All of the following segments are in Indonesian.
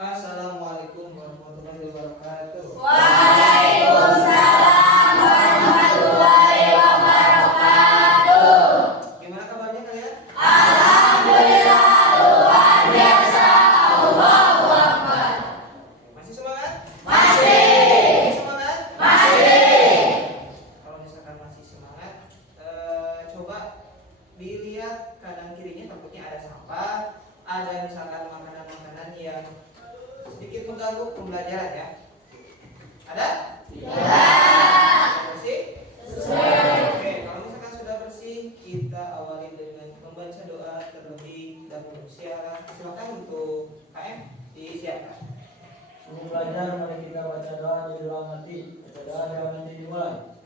Assalamualaikum warahmatullahi wabarakatuh. Waalaikumsalam warahmatullahi wabarakatuh. Gimana kabarnya kalian? Alhamdulillah luar biasa. Allahu Akbar. Masih semangat? Masih. Semangat? Masih. Kalau misalkan masih semangat, coba dilihat kanan kirinya, takutnya ada sampah, ada misalkan makanan-makanan yang sedikit mengganggu pembelajaran ya. Ada? Ya. Bersih? Bersih. Oke, kalau misalkan sudah bersih, kita awali dengan membaca doa terlebih dahulu. Silakan untuk KM disiapkan. Sebelum belajar, mari kita baca doa di dalam hati. Baca doa di dalam hati dimulai.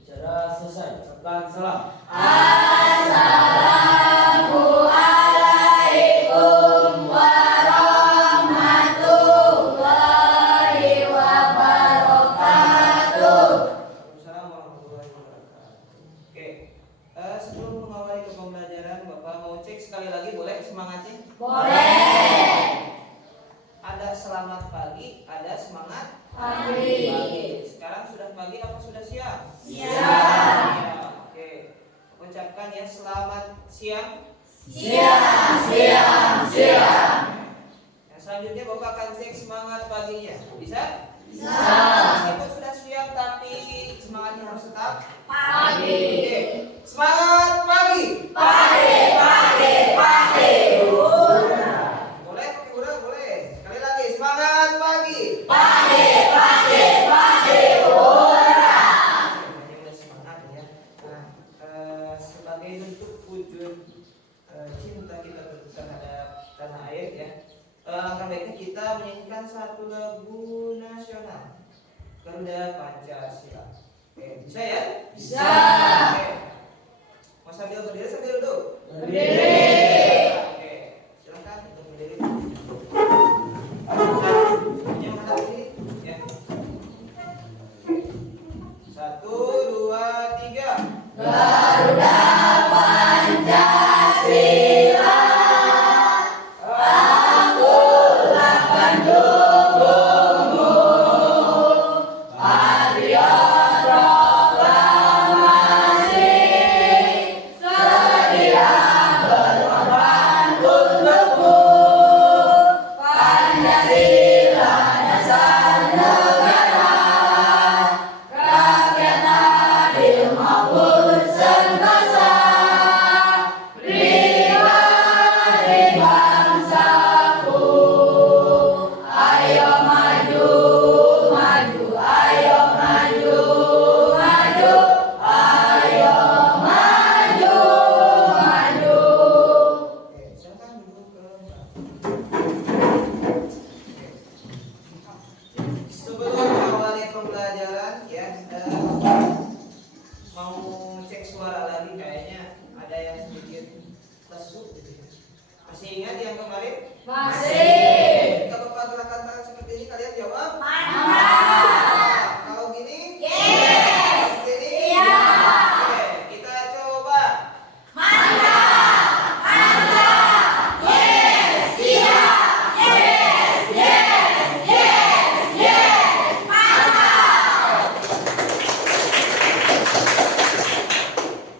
Bicara selesai. Ucapkan salam. Assalamualaikum warahmatullahi wabarakatuh. Waalaikumsalam warahmatullahi wabarakatuh. Oke, sebelum mengawali ke pembelajaran, Bapak mau cek sekali lagi, boleh semangatnya? Boleh. Ada selamat pagi, ada semangat Pagi. Sekarang sudah pagi apa sudah siang? Siang. Ya, oke. Ucapkan ya selamat siang. Siang. Yang selanjutnya Bapak akan cek semangat paginya. Bisa? Bisa. Meskipun sudah siang tapi semangatnya harus tetap Pagi. Oke. Semangat pagi. Pagi. Boleh pakai huruf boleh. Sekali lagi semangat pagi. Pagi. Ini udah semangat ya. Nah, sebagai bentuk wujud cinta kita terhadap tanah air ya. Alangkah baiknya kita menyanyikan satu lagu nasional, Garuda Pancasila. Oke, bisa ya? Bisa. Oke. Mau sambil berdiri sambil duduk? Berdiri. Oke, silakan untuk berdiri. Yang mana ini? Ya. Satu, dua, tiga. Garuda Pancasila, aku akan dukungmu. Patriot proklamasi, sedia berkorban untukmu. Pancasila dasar negara, rakyat adil maupun sentosa, pribadi bangsaku. Ayo maju, ayo maju, ayo maju. Oke, silakan duduk ke Sebelum mengawali pembelajaran ya, mau cek suara lagi, kayaknya ada yang sedikit lesu gitu ya. Masih ingat yang kemarin? Masih. Jika Bapak gerakan tangan seperti ini, kalian jawab? Mantap. Kalau gini? Yes. Gini? Iya. Oke, kita coba. Yes. Mantap.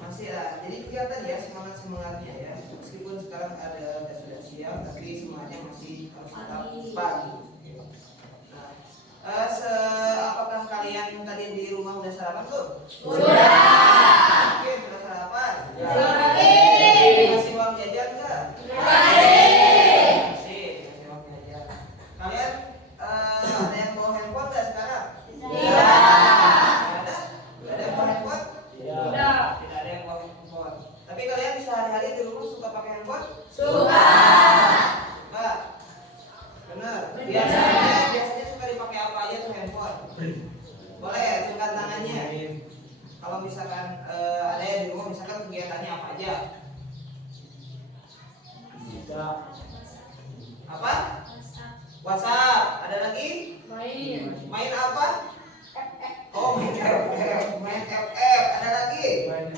Masih ya, jadi kelihatan ya semangatnya ya. Meskipun sekarang sudah siang, tapi semangatnya masih harus tetap pagi. Nah, apakah kalian tadi di rumah udah sarapan tuh? Sudah. Oke, sudah sarapan? Sudah. Masih uang jajan nggak? Masih. Masih uang jajan. Kalian ada yang bawa handphone nggak sekarang? Tidak. Nggak ada? Nggak ada yang bawa handphone? Tidak. Tidak ada yang bawa handphone. Tapi kalian sehari-hari di rumah suka pakai handphone? Suka. Enggak. Benar. Benar. Biasanya suka dipakai apa aja tuh handphone? Boleh ya, tunjukkan tangannya. Kalau misalkan ada yang di rumah, misalkan kegiatannya apa aja? Tidak. Apa? WhatsApp. Ada lagi? Main. Main apa? Oh, main FF. Main FF. Ada lagi? Main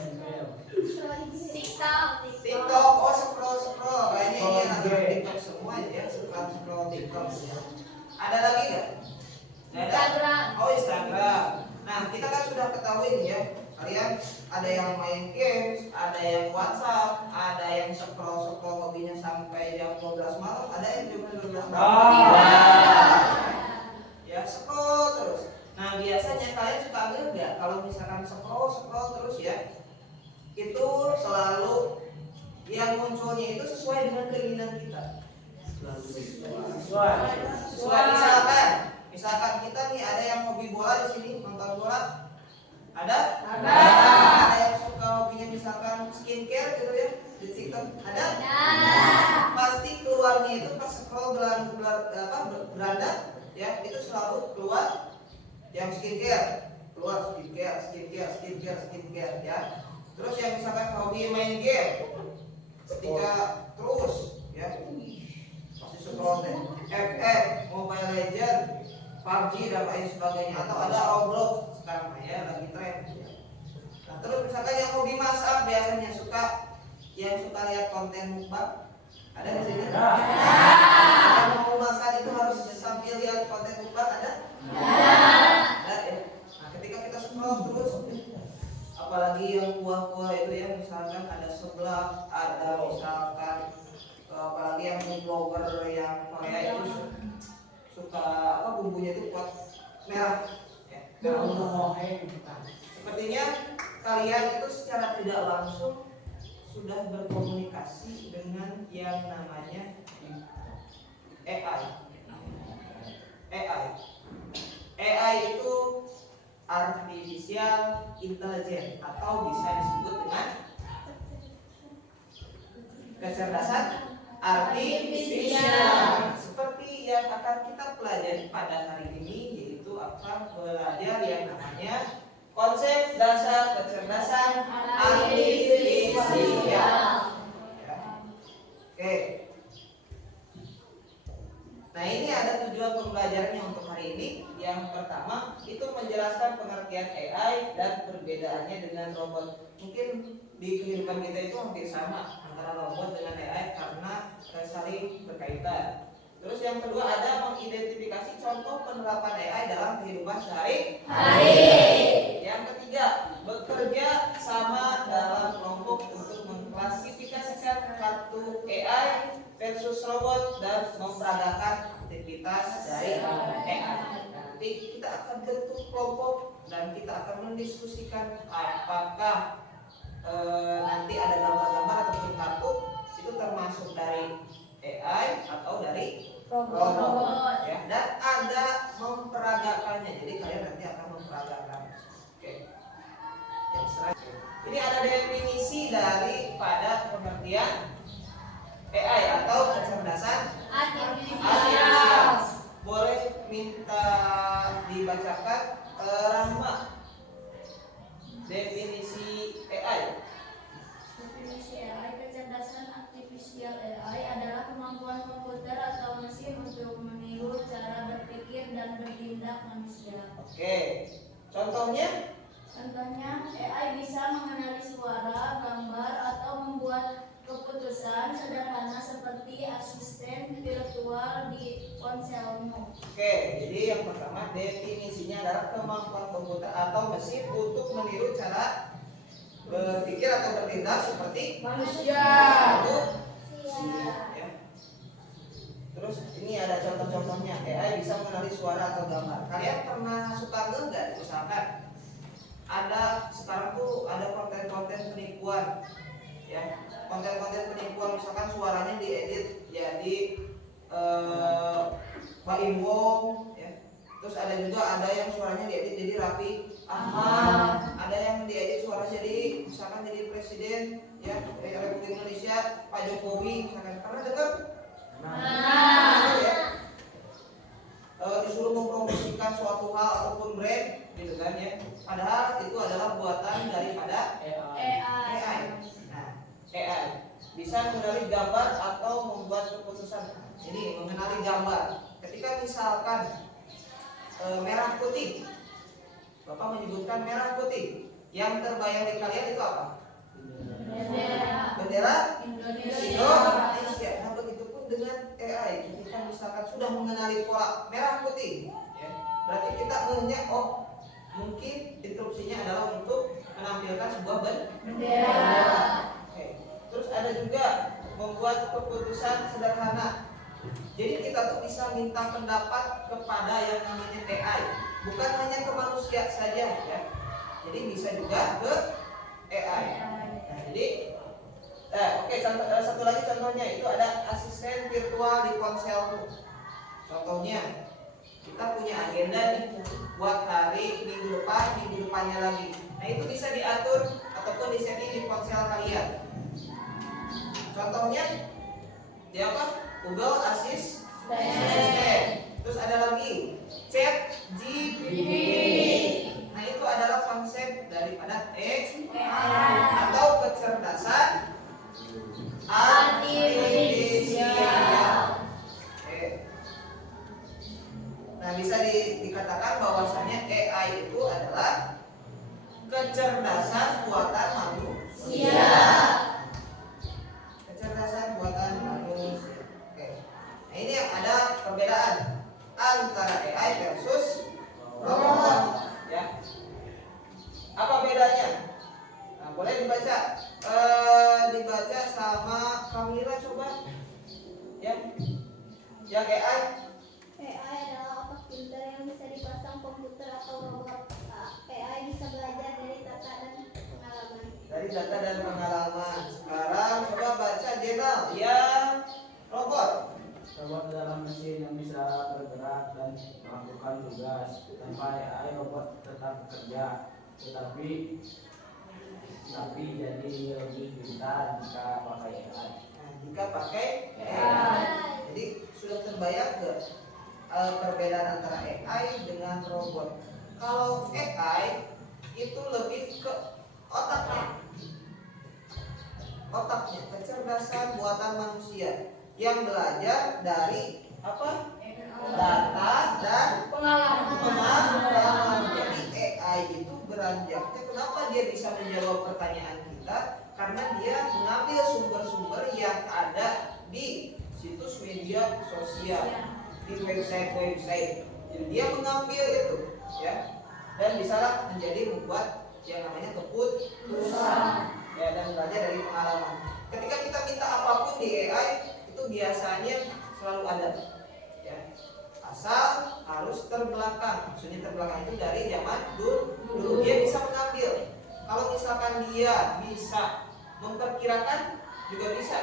TikTok ya. Ada lagi nggak? Nggak ada. Instagram. Oh, Instagram. Nah, kita kan sudah ketahui nih ya, kalian ada yang main games, ada yang WhatsApp, ada yang scroll hobinya sampai jam 12 malam, ada yang cuma 12 malam. Ya, scroll terus. Nah, biasanya kalian suka nggak kalau misalkan scroll terus ya, itu selalu yang munculnya itu sesuai dengan keinginan kita. Sesuai. Misalkan kita nih ada yang hobi bola di sini, nonton bola. Ada? Ada yang suka hobinya misalkan skincare gitu ya di TikTok. Ada? Pasti keluarnya itu pas scroll beranda ya, itu selalu keluar yang skincare, keluar skincare ya. Terus yang misalkan hobi main game, ketika terus ya pasti scroll deh. FF, Mobile Legend, PUBG dan lain sebagainya, atau ada Roblox sekarang ya lagi tren ya. Nah, terus misalkan yang hobi masak biasanya yang suka lihat konten mukbang, ada di sini? Kalau mau masak itu harus sambil lihat konten mukbang, ada? Ada ya. Nah, ketika kita scroll terus, apalagi yang kuah-kuah itu ya, misalkan ada seblak, ada misalkan apalagi yang blogger yang Korea itu suka bumbunya itu kuat merah ya. Sepertinya kalian itu secara tidak langsung sudah berkomunikasi dengan yang namanya AI itu artificial intelligence, atau bisa disebut dengan kecerdasan artifisial. Seperti yang akan kita pelajari pada hari ini, yaitu akan belajar yang namanya konsep dasar kecerdasan artifisial. Ya. Oke. Nah, ini ada tujuan pembelajarannya untuk hari ini. Yang pertama itu menjelaskan pengertian AI dan perbedaannya dengan robot. Mungkin di kehidupan kita itu hampir sama antara robot dengan AI karena saling berkaitan. Terus yang kedua ada mengidentifikasi contoh penerapan AI dalam kehidupan sehari-hari. Yang ketiga, bekerja sama dalam kelompok untuk mengklasifikasikan kartu AI versus robot dan memperagakan aktivitas dari AI. Nanti kita akan bentuk kelompok dan kita akan mendiskusikan apakah nanti ada gambar-gambar ataupun kartu itu termasuk dari AI atau dari robot ya, dan ada memperagakannya. Jadi kalian nanti akan memperagakan. Oke. Yang selanjutnya, ini ada definisi daripada pengertian AI atau kecerdasan artifisial. Boleh minta dibacakan Rahma definisi AI. Definisi AI, kecerdasan artifisial AI adalah kemampuan komputer atau mesin untuk meniru cara berpikir dan bertindak manusia. Oke. Contohnya? Contohnya, AI bisa mengenali suara, gambar, atau membuat keputusan sederhana seperti asisten virtual di ponselmu. Oke, jadi yang pertama definisinya adalah kemampuan komputer atau mesin untuk meniru cara berpikir atau bertindak seperti manusia. Ya. Terus ini ada contoh-contohnya. AI bisa mengenali suara atau gambar. Kalian pernah suka nggak misalkan ada sekarang tuh ada konten-konten penipuan ya, konten-konten penipuan misalkan suaranya diedit jadi Baim Wong ya. Terus ada yang suaranya diedit jadi Raffi Ahmad, ada yang diedit suaranya jadi misalkan jadi presiden ya Republik Indonesia Pak Jokowi misalkan. Pernah dengar? Ya. Disuruh mempromosikan suatu hal ataupun brand gitu kan ya. Padahal itu adalah buatan daripada AI. Nah, AI bisa mengenali gambar atau membuat keputusan. Ini mengenali gambar. Ketika misalkan merah putih, Bapak menyebutkan merah putih, yang terbayang di kalian itu apa? Bendera Indonesia. Nah, begitu pun dengan AI. Ketika misalkan misalkan sudah mengenali pola merah putih, ya, berarti kita mengenya mungkin instruksinya adalah untuk menampilkan sebuah bendera. Oke. Terus ada juga membuat keputusan sederhana. Jadi kita tuh bisa minta pendapat kepada yang namanya AI, bukan hanya ke manusia saja, ya. Jadi bisa juga ke AI. Nah, jadi oke, satu lagi contohnya itu ada asisten virtual di ponselmu. Contohnya kita punya agenda nih buat hari minggu depan, minggu depannya lagi. Nah, itu bisa diatur ataupun disetting di ponsel kalian. Contohnya di apa? Google Assistant. Terus ada lagi Chat GPT. Nah, itu adalah konsep daripada AI atau kecerdasan artifisial. Nah, bisa dikatakan bahwasanya AI itu adalah kecerdasan buatan manusia. Kecerdasan buatan manusia. Oke. Nah, ini yang ada perbedaan antara AI versus robot, ya. Apa bedanya? Nah, boleh dibaca. Dibaca sama Kamila coba. Ya. Yang AI adalah otak pintar yang bisa dipasang komputer atau robot. AI bisa belajar dari data dan pengalaman. Dari data dan pengalaman. Sekarang coba baca Jenal. Yang robot. Robot adalah mesin yang bisa bergerak dan melakukan tugas. Tanpa AI, robot tetap bekerja, tetapi jadi lebih pintar jika pakai AI. Nah, jika pakai AI. Jadi sudah terbayang ke perbedaan antara AI dengan robot. Kalau AI itu lebih ke otaknya, kecerdasan buatan manusia yang belajar dari apa? Data dan pengalaman. Jadi AI itu beranjaknya, kenapa dia bisa menjawab pertanyaan kita? Karena dia mengambil sumber-sumber yang ada di situs media sosial, di website. Jadi dia mengambil itu, ya, dan bisa menjadi membuat yang namanya keputusan, ya, dan belajar dari pengalaman. Ketika kita minta apapun di AI itu biasanya selalu ada, ya, asal harus terbelakang. Maksudnya terbelakang itu dari zaman dulu dia bisa mengambil. Kalau misalkan dia bisa memperkirakan juga bisa.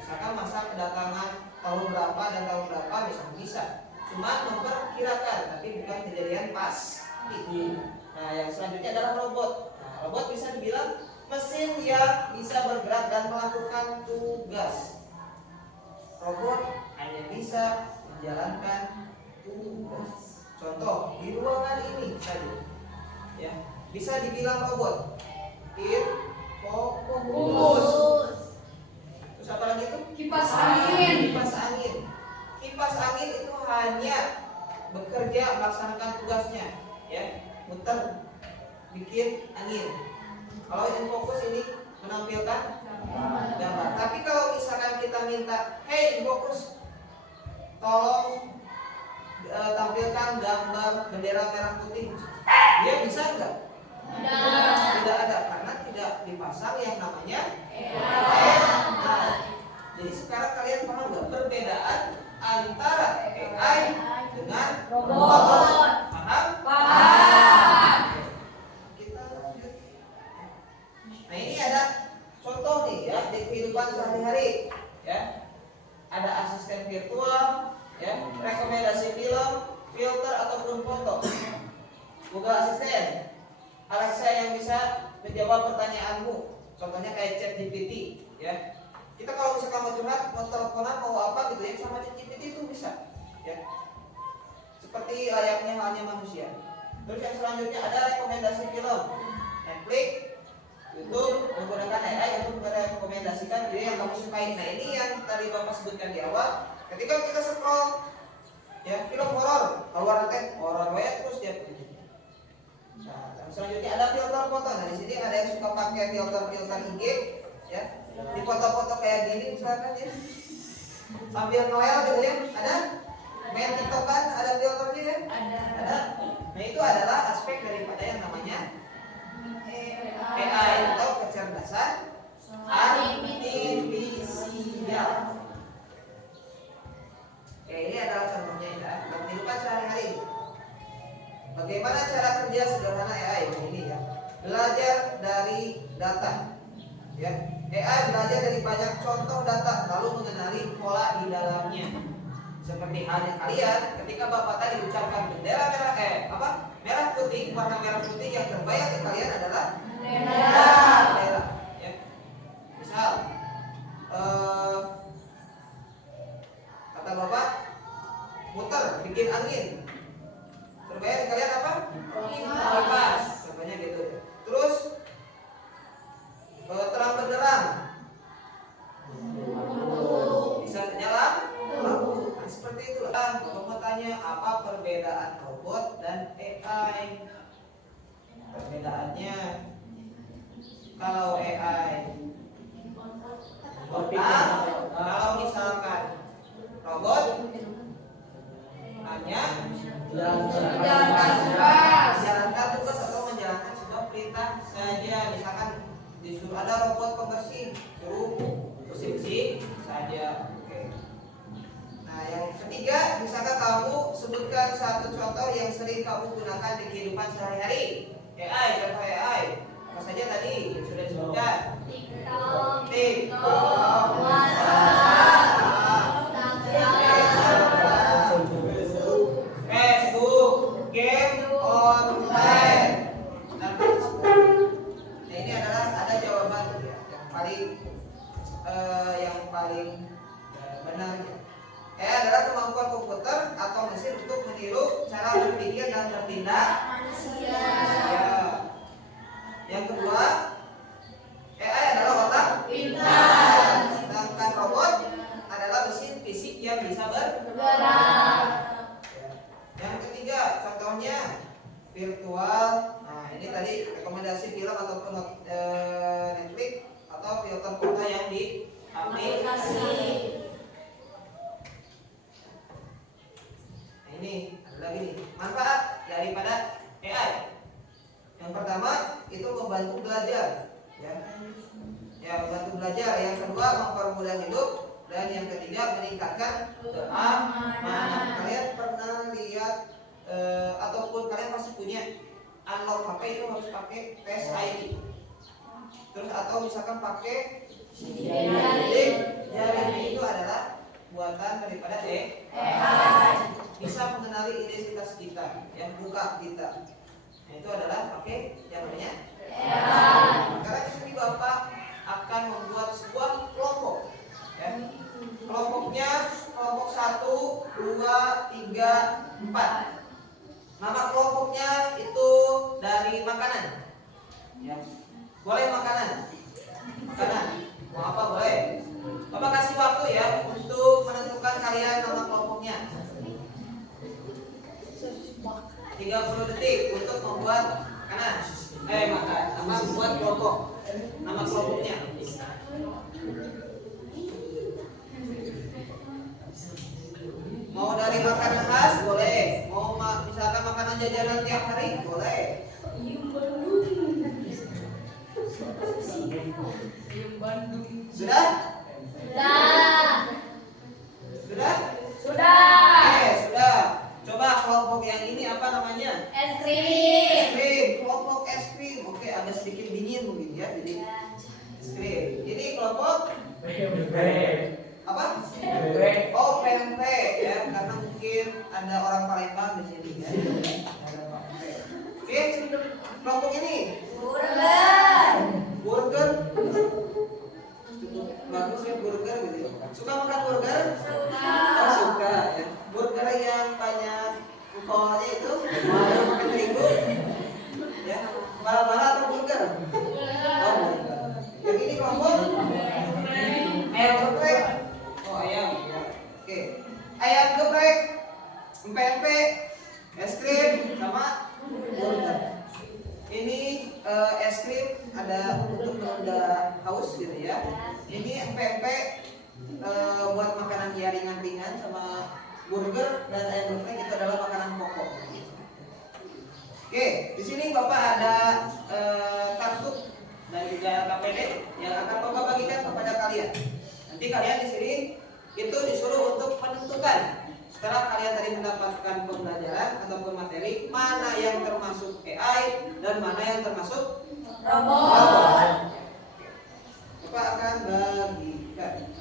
Misalkan masa kedatangan tahun berapa dan tahun berapa misalkan bisa. Cuma memperkirakan, tapi bukan kejadian pasti. Nah, yang selanjutnya adalah robot. Nah, robot bisa dibilang mesin yang bisa bergerak dan melakukan tugas. Robot hanya bisa menjalankan tugas. Contoh di ruangan ini saja, ya, bisa dibilang robot. Fokus. Terus apa lagi itu? Kipas angin. Kipas angin itu hanya bekerja melaksanakan tugasnya, ya, muter, bikin angin. Kalau yang fokus ini menampilkan gambar. Tapi kalau misalkan kita minta, hey fokus, tolong tampilkan gambar bendera merah putih, dia bisa enggak? Tidak ada, karena tidak dipasang yang namanya AI. Nah, jadi sekarang kalian paham nggak perbedaan antara AI dengan robot? Paham? Kita lanjut. Nah, ini ada contoh nih, ya, di kehidupan sehari-hari, ya. Ada asisten virtual, ya, rekomendasi film, filter ataupun foto. Google Assistant, Alexa yang bisa menjawab pertanyaanmu. Contohnya kayak Chat GPT, ya. Kita kalau misalkan mau curhat, mau teleponan, mau apa gitu ya, sama Chat GPT itu bisa, ya. Seperti layaknya halnya manusia. Terus yang selanjutnya ada rekomendasi film. Netflix, YouTube menggunakan AI untuk merekomendasikan video yang kamu sukai. Nah, ini yang tadi Bapak sebutkan di awal. Ketika kita scroll, ya, film horor, keluar nanti horor terus dia. Nah, selanjutnya ada filter foto. Nah, di sini ada yang suka pakai filter IG, ya. Di foto-foto kayak gini misalkan, ya, sambil ngelel gitu, ya, ada main TikTok kan ada filternya ya? Ada. Nah itu adalah aspek daripada yang namanya AI atau kecerdasan artifisial. Oke, ini adalah contohnya ya dalam kehidupan sehari-hari. Bagaimana cara kerja sederhana AI? Ini ya, belajar dari data. Ya, AI belajar dari banyak contoh data lalu mengenali pola di dalamnya. Seperti halnya kalian, ketika Bapak tadi ucapkan bendera merah putih, warna merah putih yang terbayang di kalian adalah bendera. Ya. Misal, kata Bapak muter, bikin angin. Terbayang di kalian apa? Kipas. Contohnya gitu. Terus terang benderang. Bisa nyala lampu. Nah, seperti itulah. Bapak mau tanya apa perbedaan robot dan AI? Perbedaannya, kalau AI kalau misalkan robot hanya menjalankan tugas atau menjalankan sebuah perintah saja. Misalkan disuruh ada robot pembersih, suruh bersih saja. Oke. Nah, yang ketiga, misalkan kamu sebutkan satu contoh yang sering kamu gunakan di kehidupan sehari-hari. AI, contoh AI. Apa saja tadi yang sudah disebutkan? TikTok, Facebook, game online. Nah, ini adalah ada jawaban ya, yang paling benar. Adalah kemampuan komputer atau mesin untuk meniru cara berpikir dan bertindak manusia. Yang kedua, AI adalah otak pintar. Sedangkan robot adalah mesin fisik yang bisa bergerak. Yang ketiga, contohnya virtual. Nah, ini tadi rekomendasi film ataupun Netflix atau filter kota yang di aplikasi. Nah, ini ada lagi nih, manfaat daripada AI. Yang pertama itu membantu belajar, ya. Membantu belajar. Yang kedua mempermudah hidup. Dan yang ketiga meningkatkan keamanan. Kalian pernah lihat ataupun kalian pasti punya unlock HP itu harus pakai Face ID. Terus atau misalkan pakai jari itu adalah buatan daripada AI. Bisa mengenali identitas kita, yang buka kita. Nah, itu adalah pakai yang namanya AI. Sekarang di sini Bapak akan membuat sebuah kelompok. Ya. Kelompoknya kelompok 1, 2, 3, 4. Nama kelompoknya itu dari makanan. Ya. Boleh makanan. Mau apa boleh. Bapak kasih waktu ya untuk menentukan kalian nama kelompoknya. 30 detik untuk membuat membuat kelompok. Nama kelompoknya. Mau dari makanan khas boleh, mau misalkan makanan jajanan tiap hari boleh. Sudah? Sudah. Coba kelompok yang ini apa namanya? Es krim. Kelompok es krim. Oke, agak sedikit dingin mungkin ya. Jadi es krim. Ini kelompok apa? Oh, pempek ya, karena mungkin ada orang Palembang di sini ya. Oke, kelompok ini burger. Bagus ya burger gitu. Suka makan burger? Suka ya. Burger yang banyak kolnya itu, makan terigu. Ya, bala-bala atau burger? Oh, yang ini kelompok ayam geprek. Oh, ayam ya. Oke. Ayam geprek, pempek, es krim sama burger. Ini es krim ada untuk menunda haus gitu ya. Ini pempek buat makanan ya ringan-ringan sama burger dan ayam geprek itu adalah makanan pokok. Oke, di sini Bapak ada kartu dan juga KPD yang akan Bapak bagikan kepada kalian. Nanti kalian di sini itu disuruh untuk menentukan setelah kalian tadi mendapatkan pembelajaran ataupun materi mana yang termasuk AI dan mana yang termasuk robot. Bapak akan bagikan.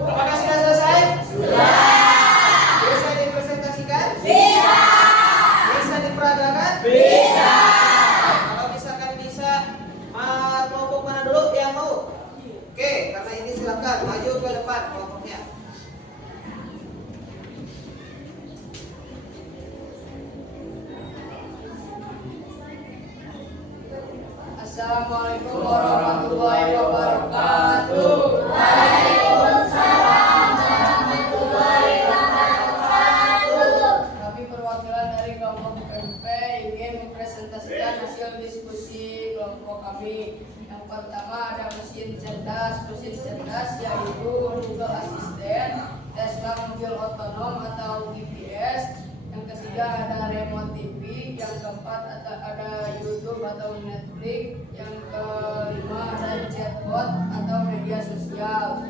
Apakah sudah selesai? Sudah. Bisa dipresentasikan? Bisa. Bisa diperagakan? Bisa. Kalau misalkan bisa, kelompok mana dulu yang mau? Oke, karena ini silakan maju ke depan kelompoknya. Assalamualaikum warahmatullahi wabarakatuh. Kami perwakilan dari kelompok MP ingin mempresentasikan hasil diskusi kelompok kami. Yang pertama ada mesin cerdas. Mesin cerdas yaitu Google Assistant, Tesla mobil otonom atau GPS. Yang ketiga ada remote TV. Yang keempat ada YouTube atau Netflix. Yang kelima ada chatbot atau media sosial.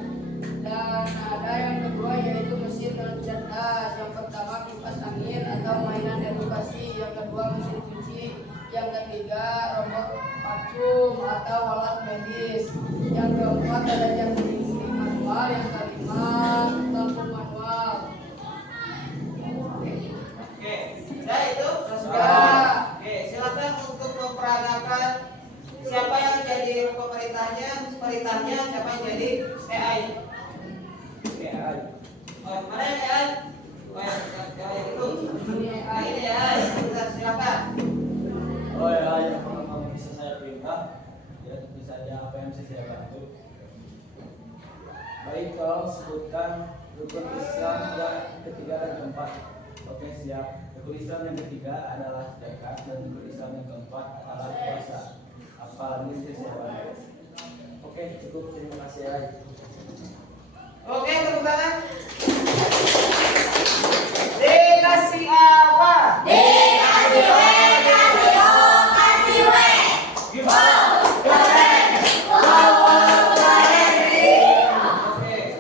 Dan ada yang kedua yaitu mesin cerdas. Yang pertama kipas angin atau mainan edukasi. Yang kedua mesin cuci. Yang ketiga robot vakum atau alat medis. Yang keempat ada jam dinding manual. Yang kelima lampu manual. Oke, sudah itu? Sudah. Oke, silakan untuk memperagakan siapa yang jadi pemerintahnya, siapa yang jadi AI. AI. Oh, mana yang AI? Oh, yang itu. Nah, ini AI. Silakan. Oh ya, yang pertama bisa saya perintah, ya tentu saja apa yang bisa saya bantu. Baik, tolong sebutkan rukun Islam yang ketiga dan keempat. Oke, siap. Rukun Islam yang ketiga adalah zakat dan rukun Islam yang keempat adalah puasa. Apa lagi bisa saya bantu? Oke, cukup. Terima kasih ya. Oke, tepuk tangan. Dikasih apa? Dikasih W, kasih O, kasih W. Gimana?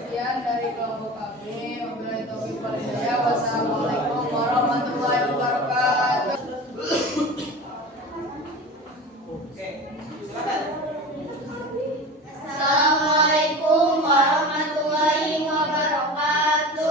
Sekian dari kelompok kami. Wabillahi taufiq wal hidayah. Wassalamualaikum warahmatullahi wabarakatuh. Oke, silakan. Assalamualaikum warahmatullahi wabarakatuh.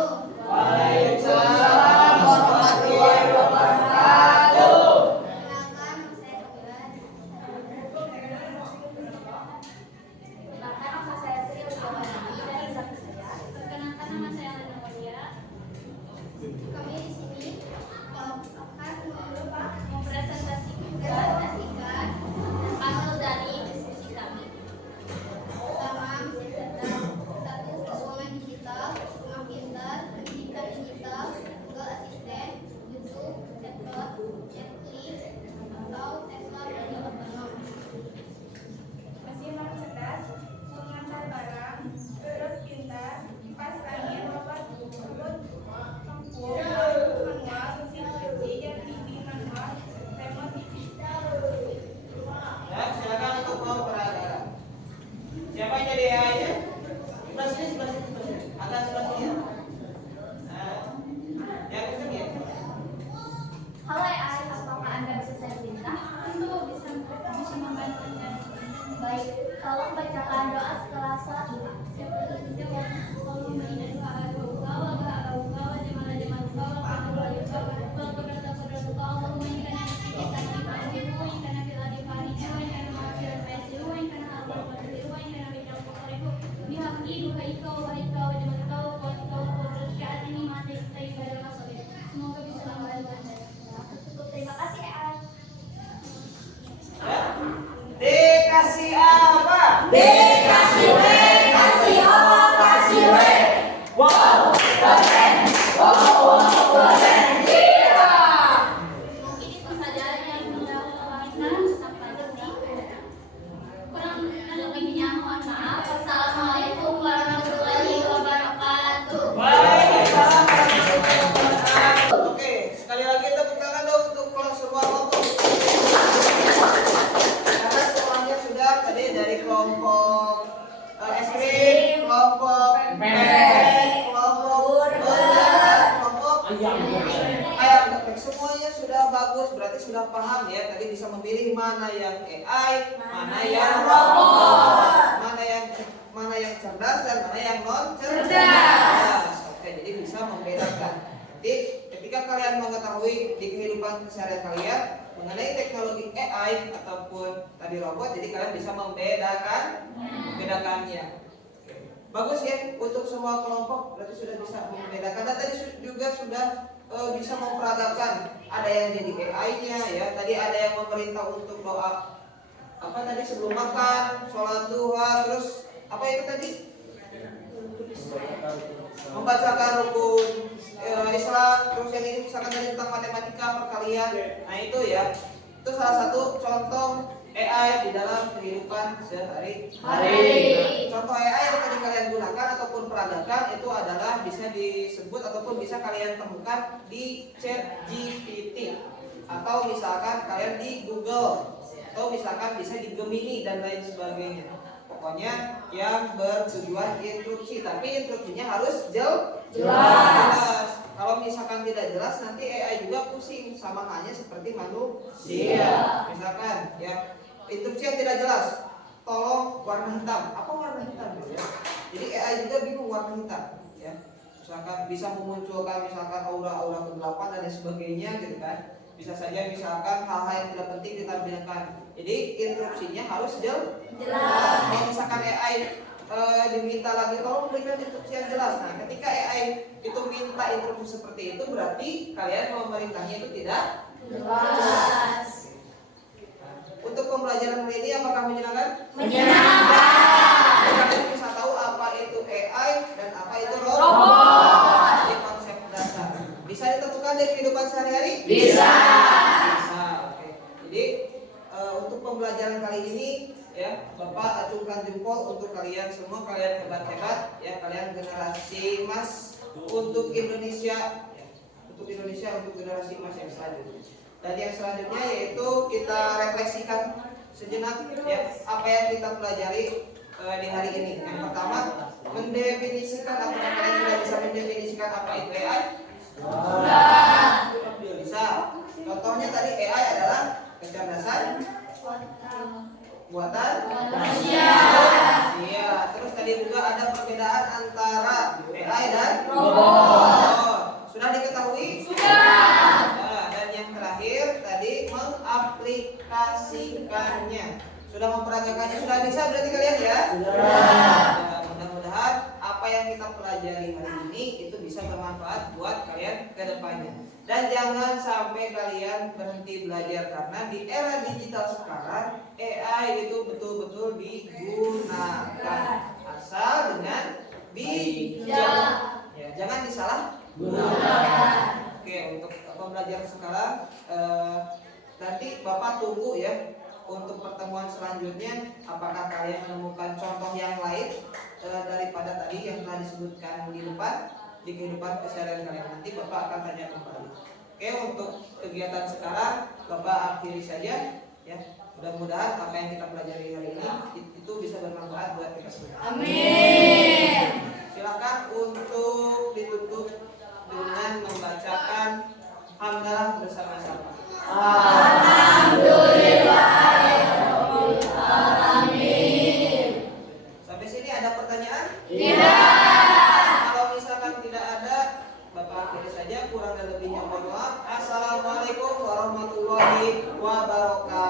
Semuanya sudah bagus, berarti sudah paham ya. Tadi bisa memilih mana yang AI, mana yang robot, mana yang cerdas dan mana yang non cerdas. Oke, jadi bisa membedakan. Jadi ketika kalian mengetahui di kehidupan keseharian kalian mengenai teknologi AI ataupun tadi robot, jadi kalian bisa membedakannya. Oke. Bagus ya, untuk semua kelompok berarti sudah bisa membedakan. Dan tadi juga sudah bisa memperagakan. Ada yang jadi AI-nya ya. Tadi ada yang memerintah untuk doa apa tadi sebelum makan, sholat duha, terus apa itu tadi? Membacakan rukun Islam. Terus yang ini misalkan tadi tentang matematika, perkalian. Nah itu ya, itu salah satu contoh AI di dalam kehidupan sehari-hari. Contoh AI yang tadi kalian gunakan ataupun peragakan itu adalah bisa disebut ataupun bisa kalian temukan di ChatGPT, atau misalkan kalian di Google, atau misalkan bisa di Gemini dan lain sebagainya. Pokoknya yang bertujuan instruksi, tapi instruksinya harus jelas. Kalau misalkan tidak jelas, nanti AI juga pusing, sama halnya seperti manusia. Misalkan ya, instruksi yang tidak jelas, tolong warna hitam. Apa warna hitam ya? Jadi AI juga bingung warna hitam ya. Misalkan bisa memunculkan misalkan aura-aura kegelapan dan lain sebagainya gitu kan. Bisa saja misalkan hal-hal yang tidak penting ditampilkan. Jadi instruksinya harus jelas. Kalau misalkan AI diminta lagi tolong berikan instruksi yang jelas. Nah, ketika AI itu minta instruksi seperti itu, berarti kalian memerintahnya itu tidak jelas. Untuk pembelajaran hari ini apakah menyenangkan? Menyenangkan. Kalian bisa tahu apa itu AI dan apa itu robot. Jadi konsep dasar. Bisa ditentukan dari kehidupan sehari-hari? Bisa. Oke. Jadi untuk pembelajaran kali ini ya, Bapak acungkan jempol untuk kalian semua. Kalian hebat-hebat ya, kalian generasi emas untuk Indonesia ya. Untuk Indonesia, untuk generasi emas yang selanjutnya. Dan yang selanjutnya yaitu kita refleksikan sejenak ya, apa yang kita pelajari di hari ini. Yang pertama, mendefinisikan. Apakah kalian sudah bisa mendefinisikan apa itu AI? Bisa. Contohnya tadi AI adalah kecerdasan buatan manusia. Iya. Terus tadi juga ada perbedaan antara AI dan robot. Sudah diketahui? Sudah. Dan yang terakhir tadi mengaplikasikannya. Sudah memperagakannya. Sudah bisa berarti kalian ya? Sudah. Mudah-mudahan apa yang kita pelajari hari ini itu bisa bermanfaat buat kalian ke depannya. Dan jangan sampai kalian berhenti belajar, karena di era digital sekarang AI itu betul-betul digunakan asal dengan bijak. Ya, jangan disalahgunakan. Oke, untuk pembelajaran sekarang nanti Bapak tunggu ya untuk pertemuan selanjutnya. Apakah kalian menemukan contoh yang lain daripada tadi yang telah disebutkan di depan di kehidupan keseharian kalian? Nanti Bapak akan tanya kembali. Oke, untuk kegiatan sekarang Bapak akhiri saja ya. Mudah-mudahan apa yang kita pelajari hari ini itu bisa bermanfaat buat kita semua. Amin. Silakan untuk ditutup dengan membacakan hamdalah bersama-sama. Alhamdulillahirabbil alamin. Sampai sini ada pertanyaan? Tidak. Kalau misalkan tidak ada, Bapak akhiri saja. Kurang dan lebihnya mohon maaf. Assalamualaikum warahmatullahi wabarakatuh.